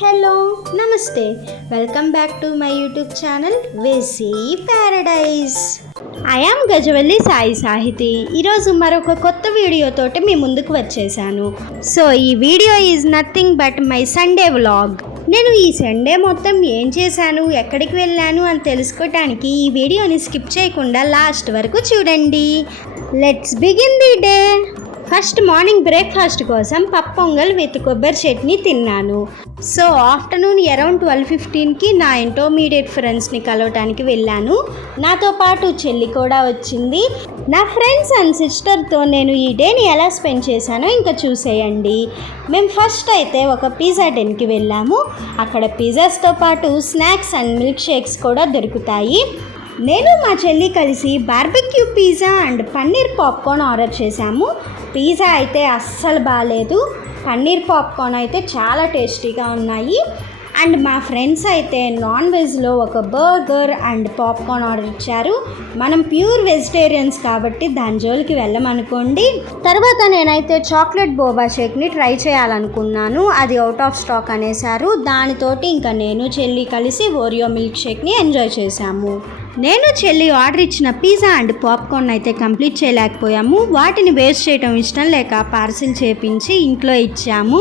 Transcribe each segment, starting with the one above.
Hello నమస్తే welcome back to my YouTube channel వేసీ paradise. I am Gajavalli Sai Sahiti. ఈరోజు మరొక కొత్త వీడియోతోటి మీ ముందుకు వచ్చేసాను. సో ఈ video is nothing but my Sunday vlog. నేను ఈ సండే మొత్తం ఏం చేశాను, ఎక్కడికి వెళ్ళాను అని తెలుసుకోవటానికి ఈ వీడియోని స్కిప్ చేయకుండా లాస్ట్ వరకు చూడండి. Let's begin the day. First morning breakfast కోసం పప్పు పొంగల్ విత్ కొబ్బరి చట్నీ తిన్నాను. సో ఆఫ్టర్నూన్ అరౌండ్ 12:15కి నా ఇంటర్మీడియట్ ఫ్రెండ్స్ని కలవటానికి వెళ్ళాను. నాతో పాటు చెల్లి కూడా వచ్చింది. నా ఫ్రెండ్స్ అండ్ సిస్టర్తో నేను ఈ డేని ఎలా స్పెండ్ చేశానో ఇంకా చూసేయండి. మేము ఫస్ట్ అయితే ఒక పిజ్జా డెన్కి వెళ్ళాము. అక్కడ పిజ్జాస్తో పాటు స్నాక్స్ అండ్ మిల్క్ షేక్స్ కూడా దొరుకుతాయి. నేను మా చెల్లి కలిసి barbecue pizza and paneer popcorn order చేశాము. పిజ్జా అయితే అస్సలు బాగాలేదు, పన్నీర్ పాప్కార్న్ అయితే చాలా టేస్టీగా ఉన్నాయి. అండ్ మా ఫ్రెండ్స్ అయితే నాన్ వెజ్లో ఒక బర్గర్ అండ్ పాప్కార్న్ ఆర్డర్ ఇచ్చారు. మనం ప్యూర్ వెజిటేరియన్స్ కాబట్టి దాని జోలికి వెళ్ళమనుకోండి. తర్వాత నేనైతే చాక్లెట్ బోబా షేక్ని ట్రై చేయాలనుకున్నాను. అది అవుట్ ఆఫ్ స్టాక్ అనేసారు. దానితోటి ఇంకా నేను చెల్లి కలిసి ఓరియో మిల్క్ షేక్ని ఎంజాయ్ చేశాము. నేను చెల్లి ఆర్డర్ ఇచ్చిన పిజ్జా అండ్ పాప్కార్న్ అయితే కంప్లీట్ చేయలేకపోయాము. వాటిని వేస్ట్ చేయడం ఇష్టం లేక పార్సిల్ చేపించి ఇంట్లో ఇచ్చాము.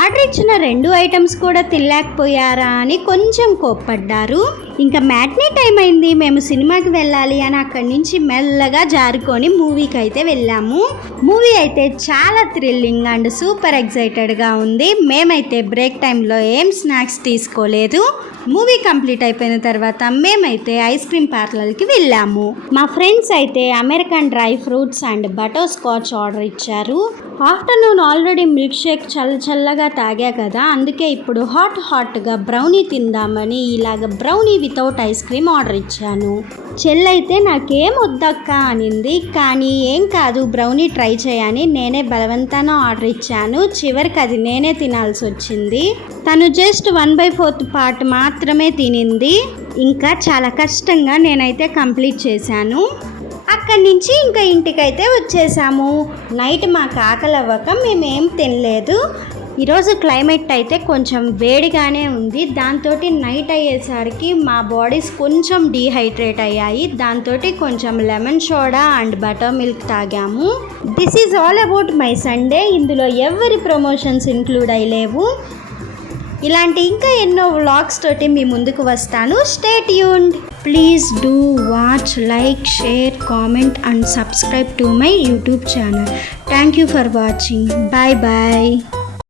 ఆర్డర్ ఇచ్చిన 2 ఐటమ్స్ కూడా తినలేకపోయారా అని కొంచెం కోప్పడ్డారు. ఇంకా మ్యాట్నీ టైం అయింది, మేము సినిమాకి వెళ్ళాలి అని అక్కడి నుంచి మెల్లగా జారుకొని మూవీకి అయితే వెళ్ళాము. మూవీ అయితే చాలా థ్రిల్లింగ్ అండ్ సూపర్ ఎక్సైటెడ్గా ఉంది. మేమైతే బ్రేక్ టైంలో ఏం స్నాక్స్ తీసుకోలేదు. మూవీ కంప్లీట్ అయిపోయిన తర్వాత మేమైతే ఐస్ క్రీమ్ పార్లర్కి వెళ్ళాము. మా ఫ్రెండ్స్ అయితే American dry fruits and butter scotch order ఇచ్చారు. ఆఫ్టర్నూన్ ఆల్రెడీ మిల్క్ షేక్ చల్లగా తాగా కదా, అందుకే ఇప్పుడు హాట్గా బ్రౌనీ తిందామని ఇలాగ brownie without ice cream order ఇచ్చాను. చెల్లైతే నాకేం వద్దక్క అనింది, కానీ ఏం కాదు బ్రౌనీ ట్రై చేయని నేనే బలవంతాన ఆర్డర్ ఇచ్చాను. చివరికి అది నేనే తినాల్సి వచ్చింది. తను జస్ట్ 1/4 పార్ట్ మాత్రమే తినింది. ఇంకా చాలా కష్టంగా నేనైతే కంప్లీట్ చేశాను. అక్కడి నుంచి ఇంకా ఇంటికైతే వచ్చేసాము. నైట్ మాకు ఆకలి అవ్వక మేమేం తినలేదు. ఈరోజు క్లైమేట్ అయితే కొంచెం వేడిగానే ఉంది. దాంతో నైట్ అయ్యేసరికి మా బాడీస్ కొంచెం డీహైడ్రేట్ అయ్యాయి. దాంతో కొంచెం lemon soda and butter milk తాగాము. This is all about my Sunday. ఇందులో ఎవరి ప్రమోషన్స్ ఇంక్లూడ్ అయ్యలేవు. ఇలాంటి ఇంకా ఎన్నో వ్లాగ్స్ తోటి మీ ముందుకు వస్తాను. Stay tuned. Please do watch, like, share, comment and subscribe to my YouTube channel. Thank you for watching. Bye bye.